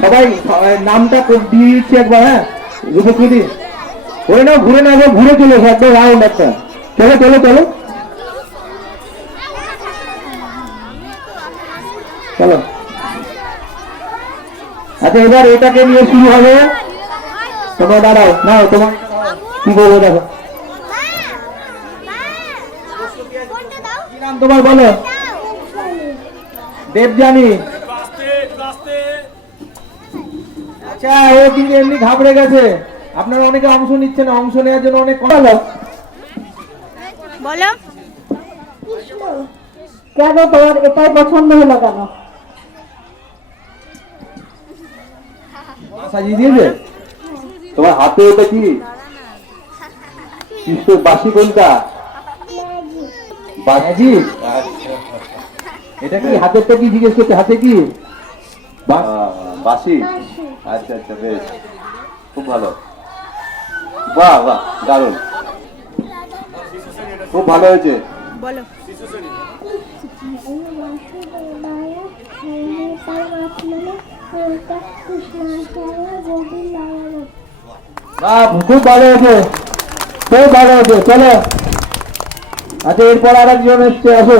সবাই নামটা দিয়ে দিচ্ছি একবার। হ্যাঁ রূপশ্রী ঘুরে নাও, ঘুরে নাও, ঘুরে চলে এসো একবার রাউন্ড একটা। চলো চলো চলো চলো। আচ্ছা এবার এটাকে নিয়ে শুরু হবে। তোমরা দাঁড়াও, নাও তোমার কি বলবো দেখো। কি নাম তোমার বলো? দেবযানী। আচ্ছা ও কিন্তু এমনি ঘাবড়ে গেছে। আপনারা অনেকে অংশ নিচ্ছে না, অংশ নেওয়ার জন্য অনেক কথা বলো। কেন তোমার এটাই পছন্দ হলো কেন? সাজিয়ে দিয়েছে তোমার হাতে। ওটা কি কৃষ্ণ বাসি কোনটা? ম্যাজিক। এটা কি হাতের তো কি জিজ্ঞেস করছে? হাতে কি বাসি? আচ্ছা আচ্ছা বেশ, খুব ভালো। বাহ বাহ, দারুণ, খুব ভালো হয়েছে। বলো। খুব ভালো হয়েছে, খুব ভালো হয়েছে। চলো আচ্ছা এরপর আর একজন এসছে, আসো।